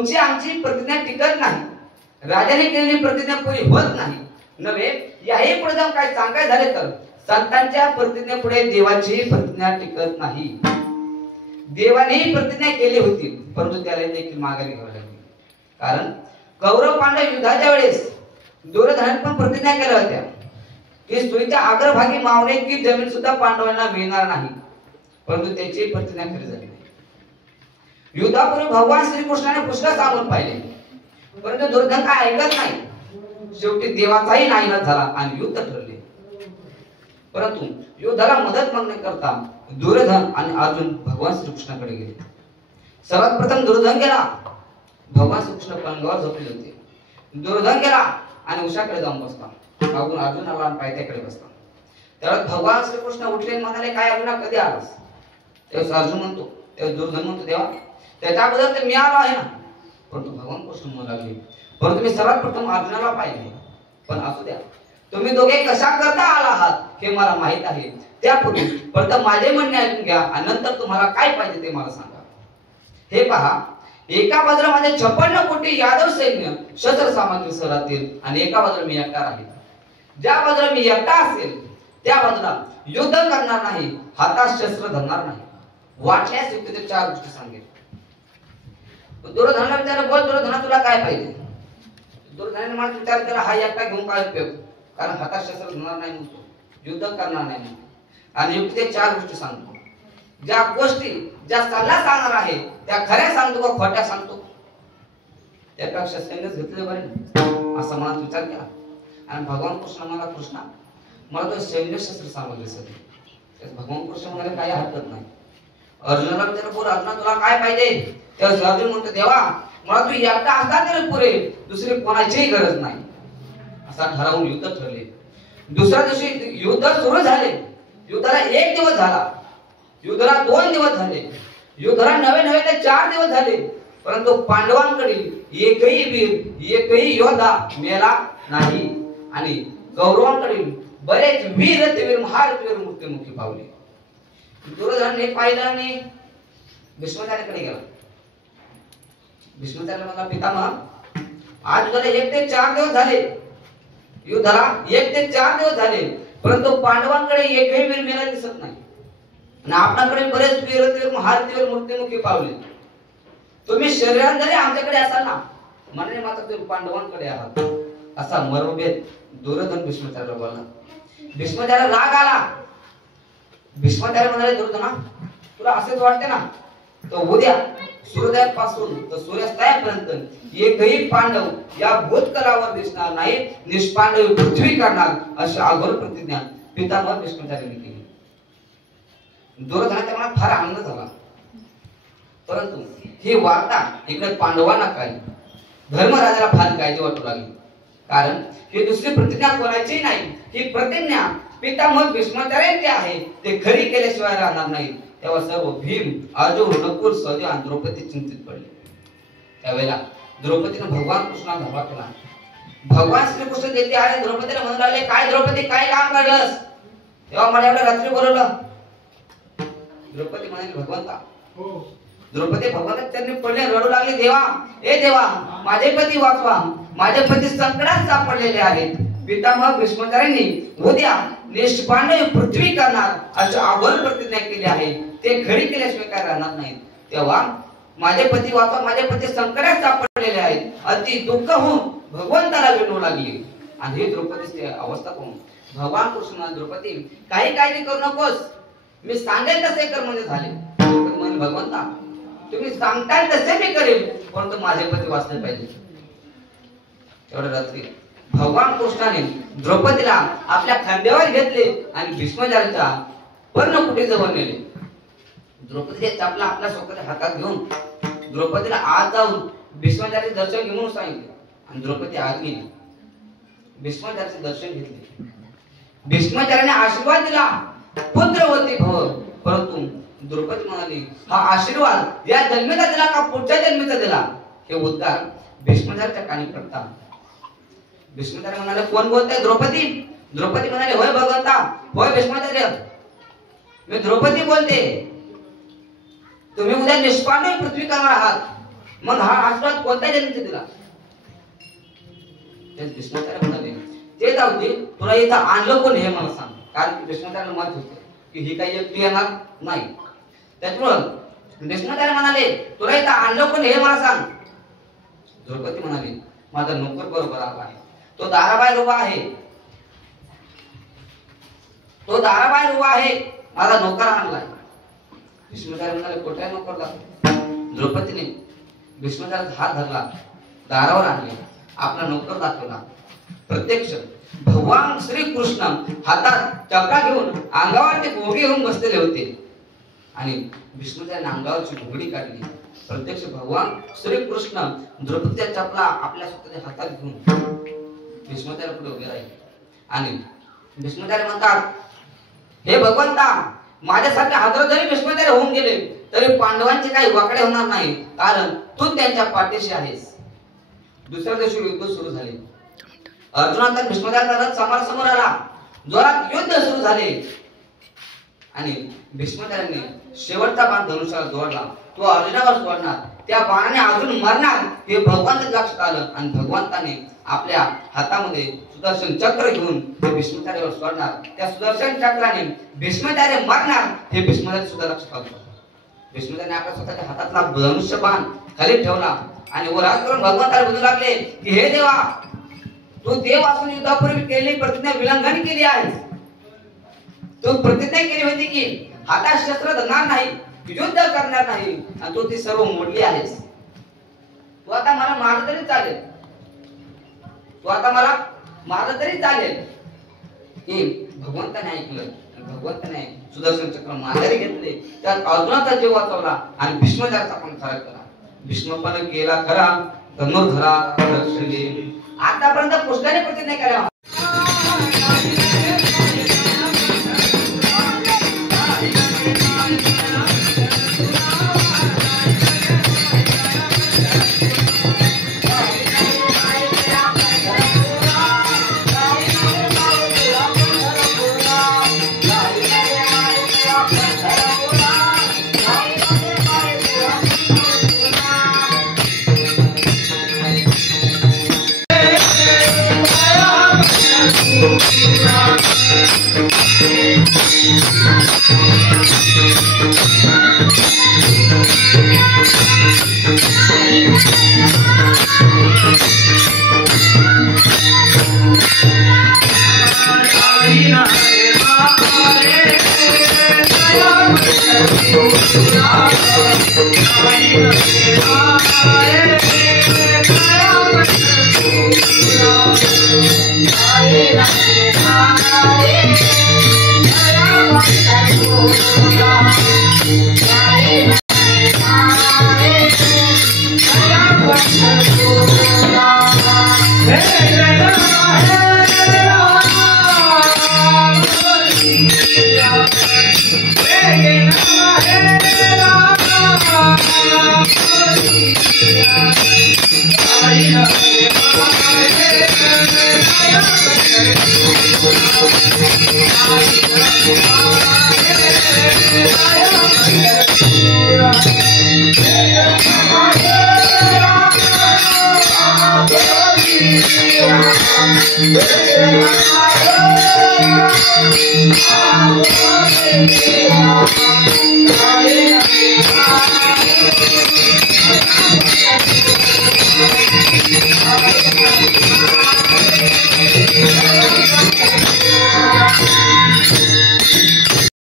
तुमची आमची प्रतिज्ञा टिकत नाही, राजाने केलेली प्रतिज्ञा पुरी होत नाही नव्हे. याही पुढे जाऊन काय सांगाय झाले तर संतांच्या प्रतिज्ञेपुढे देवाची प्रतिज्ञा टिकत नाही. देवानेही प्रतिज्ञा केली होती परंतु त्याला देखील माघारी घ्यावी लागली. कारण कौरव पांडव युद्धाच्या वेळेस दुर्योधनाने पण प्रतिज्ञा केल्या होत्या की सुईच्या अग्रभागी मावणे की जमीन सुद्धा पांडवांना मिळणार नाही, परंतु त्याची प्रतिज्ञा केली झाली नाही. युद्धापूर्वी भगवान श्रीकृष्णाने पुष्कळ सांगून पाहिले परंतु दुर्योधन काय ऐकत नाही. शेवटी देवाचाही नाईलाज झाला आणि युद्ध ठरले. परंतु युद्धाला मदत मागण्याकरता दुर्योधन आणि अर्जुन भगवान श्रीकृष्णाकडे गेले. सर्वात प्रथम दुर्योधन गेला. भगवान श्रीकृष्ण पलंगावर झोपले होते. दुर्योधन गेला आणि उषाकडे जाऊन बसला. मागून अर्जुन आला आणि पायथ्याकडे बसला. त्यावेळेस भगवान श्रीकृष्ण उठले आणि म्हणाले, काय अर्जुना कधी आलास? त्यावेळेस अर्जुन म्हणतो, त्यावेळेस दुर्योधन म्हणतो, देवा त्याच्या अगोदर तर मी आलो आहे ना. परंतु भगवान कृष्ण म्हणू लागले, परंतु मी सर्वात प्रथम अर्जुनाला पाहिले. पण असू द्या, तुम्ही दोघे कशा करता आला आहात हे मला माहित आहे. त्यापूर्वी प्रथम माझे म्हणणे ऐकून घ्या आणि नंतर तुम्हाला काय पाहिजे ते मला सांगा. हे पहा, एका बाजूला माझे 56 कोटी यादव सैन्य शस्त्र सामग्री सह राहतील आणि एका बाजूला मी एकटा राहील. ज्या बाजूला मी एकटा असेल त्या बाजूला युद्ध करणार नाही, हातात शस्त्र धरणार नाही. वाटल्यास युक्तीचे 4 गोष्टी सांगेल. दुर्योधनाला विचारलं, बोल दुर्योधना तुला काय पाहिजे? दुर्योधनाने मला विचार केला, हा एकटा घेऊन काय उपयोग, कारण हातात शस्त्र धरणार नाही म्हणतो, युद्ध करणार नाही आणि युक्तीचे 4 गोष्टी सांगतो. ज्या गोष्टी ज्या सल्ला सांगणार आहे त्या खऱ्या सांगतो का खोट्या सांगतो? त्यापेक्षा सैन्यच घेतले बरे असा मनात विचार केला. आणि भगवान कृष्ण मला तो सैन्य शस्त्र सामग्री सगळी. भगवान कृष्ण म्हणाले, काही हरकत नाही. अर्जुनाला विचारलं, बोल अर्जुना तुला काय पाहिजे? त्यावेळेस अर्जुन म्हणतो, देवा मला तू एकटा असला तरी पुरे, दुसरी कोणाचीही गरज नाही. असा ठरवून युद्ध ठरले. दुसऱ्या दिवशी युद्ध सुरू झाले. युद्धाला 1 दिवस झाला, युद्धाला 2 दिवस झाले, युद्धाला नवे ते 4 दिवस झाले. परंतु पांडवांकडील एकही वीर एकही योद्धा मेला नाही आणि कौरवांकडील बरेच वीर महारथवीर मृत्युमुखी पावले. दुर्योधनाने पाहिलं आणि भीष्माचार्याकडे गेला. भीष्माचार्य म्हणला, पितामह आज युद्धाला 1 ते 4 दिवस झाले, युद्धाला 1 ते 4 दिवस झाले, परंतु पांडवांकडे एकही वीर मेला दिसत नाही आणि आपल्याकडे बरेच वीर महारथवीर मृत्युमुखी पावले. तुम्ही शरीरात जरी आमच्याकडे असाल ना, म्हणजे मात्र तुम्ही पांडवांकडे आहात. असा मर्मभेद दुर्योधन भीष्माचार्याला बोलला. भीष्माचार्याला राग आला. भीष्माचार्य म्हणाले, दुर्योधना तुला असेच वाटते ना, तर उद्या सूर्योदयापासून तर सूर्यास्तापर्यंत एकही पांडव या भूतकाळावर दिसणार नाही, निष्पांडव पृथ्वी करणार अशी आग्रह प्रतिज्ञा पितामह भीष्माचार्यांनी केली. दुर्योधनाच्या मनात फार आनंद झाला. परंतु ही वार्ता इकडे पांडवांना काय, धर्मराजाला फार काळजी वाटू लागली. कारण ही दुसरी प्रतिज्ञा कोणाची नाही, ही प्रतिज्ञा पितामह भीष्माचार्यांची आहे. ते खरी केल्याशिवाय राहणार नाही. तेव्हा सर्व भीम, अर्जुन, नकुल, सहदेव आणि द्रौपदी चिंतित पडले. त्यावेळेला द्रौपदीने भगवान कृष्णाला धावा केला. भगवान श्रीकृष्ण तेथे आले. द्रौपदीला म्हणू लागले, काय द्रौपदी काय काम काढलंस? तेव्हा मला एवढं रात्री बोलवलं. द्रौपदी म्हणाली, भगवंता. द्रौपदी भगवान त्यांनी पडले, रडू लागले, देवा ए देवा माझे पती वाचवा, माझे पती संकटात सापडलेले आहेत. पितामह भीष्माचार्यांनी उद्या निष्पांडव पृथ्वी करणार अशी आग्रह प्रतिज्ञा केली आहे. ते खरी केल्याशिवाय काय राहणार नाही. तेव्हा माझे पती वाचवा, माझे पती संकटात सापडलेले आहेत. अति दुःख होऊन भगवंताला विनवू लागली. आणि ही द्रौपदीची अवस्था पाहून भगवान कृष्ण, द्रौपदी काही काळजी करू नकोस, मी सांगेल तसे कर म्हणजे झाले. भगवंता तुम्ही सांगताय तसे मी करेल, परंतु माझे पती वाचले पाहिजे. एवढ्या रात्री भगवान कृष्णाने द्रौपदीला आपल्या खांद्यावर घेतले आणि भीष्माचार्यांच्या पर्णकुटीजवळ नेले. द्रौपदीने चापला आपल्या स्वतःच्या हातात घेऊन द्रौपदीला आत जाऊन भीष्माचार्याचे दर्शन घे म्हणून सांगितले आणि द्रौपदी आत गेली. भीष्माचार्याचे दर्शन घेतले. भीष्माचार्याने आशीर्वाद दिला, पुत्रवती भव. परंतु द्रौपदी म्हणाली, हा आशीर्वाद या जन्मीचा दिला का पुढच्या जन्मीचा दिला? हे उद्गार भीष्माचार्याच्या कानी पडतात. भीष्माचार्य म्हणाले, कोण बोलतोय? द्रौपदी. द्रौपदी म्हणाले, होय भगवंता, होय भीष्माचार्य, मी द्रौपदी बोलते. तुम्ही उद्या निष्पांडव पृथ्वी करणार आहात. मग हा आशीर्वाद कोणत्या जन्मीचा दिला? भीष्माचार्य म्हणाले ते जाऊ दे, तुला इथं आणलं कोण हे मला सांग. कारण की भीष्माचार्याला माहित होतं की ही काही एकटी येणार नाही. त्याच्यामुळं भीष्माचार्य म्हणाले तुला इथं आणलं कोण हे मला सांग. द्रौपदी म्हणाली माझा नोकर बरोबर आला आहे, तो दाराबाहेर उभा आहे, तो दाराबाहेर उभा आहे, माझा नोकर आणलाय. भीष्माचार्य म्हणाले कुठल्या नोकरला? द्रौपदीने भीष्माचार्याचा हात धरला, दारावर आणले, आपला नोकर दाखवला. प्रत्यक्ष भगवान श्रीकृष्ण हातात चपला घेऊन अंगावर ते घोगडी घेऊन बसलेले होते आणि भीष्माचार्याने अंगावरची घोगडी काढली. प्रत्यक्ष भगवान श्रीकृष्ण द्रौपदीच्या चपला आपल्या स्वतःच्या हातात घेऊन भीष्माचार्य पुढे उभे राहिले आणि भीष्माचार्य म्हणतात हे भगवंता, माझ्यासारखे हजार जरी भीष्माचार्य होऊन गेले तरी पांडवांचे काही वाकडे होणार नाही, कारण तू त्यांच्या पाठीशी आहेस. दुसऱ्या दिवशी युद्ध सुरू झाले. अर्जुनाचा भीष्माचार्याचा रथ समोरासमोर आला, जोरात युद्ध सुरू झाले आणि भीष्माचार्याने शेवटचा बाण धनुष्याला जोडला. तो अर्जुनावर सोडणार, त्या बाणाने अजून मरणार हे भगवंताच्या लक्षात आलं आणि भगवंताने आपल्या हातामध्ये सुदर्शन चक्र घेऊन ते भीष्माचार्यावर सोडणार. त्या सुदर्शन चक्राने भीष्माचार्य मरणार हे भीष्माचार्य सुद्धा लक्षात आलं. भीष्माचार्याने आपल्या स्वतःच्या हातातला धनुष्य बाण खाली ठेवला आणि वर हात करून भगवंताला बोलू लागले की हे देवा, तू देव असून युद्धापूर्वी केलेली प्रतिज्ञा विलंघन केली आहे. तू प्रतिज्ञा केली होती की हातात शस्त्र धरणार नाही, युद्ध करणार नाही आणि तू ती सर्व मोडली आहेस. तू आता मला मारलं तरी चालेल, तू आता मला मारलं तरी चालेल. हे भगवंताने ऐकलं, भगवंताने सुदर्शन चक्र माघारी घेतले, त्या अर्जुनाचा जीव वाचवला आणि भीष्माचार्याचा पण खरा केला. भीष्म पण गेला खरा, धनुर्धरा रक्षले. आतापर्यंत पुष्कळने प्रतिज्ञा केल्या. Yeah.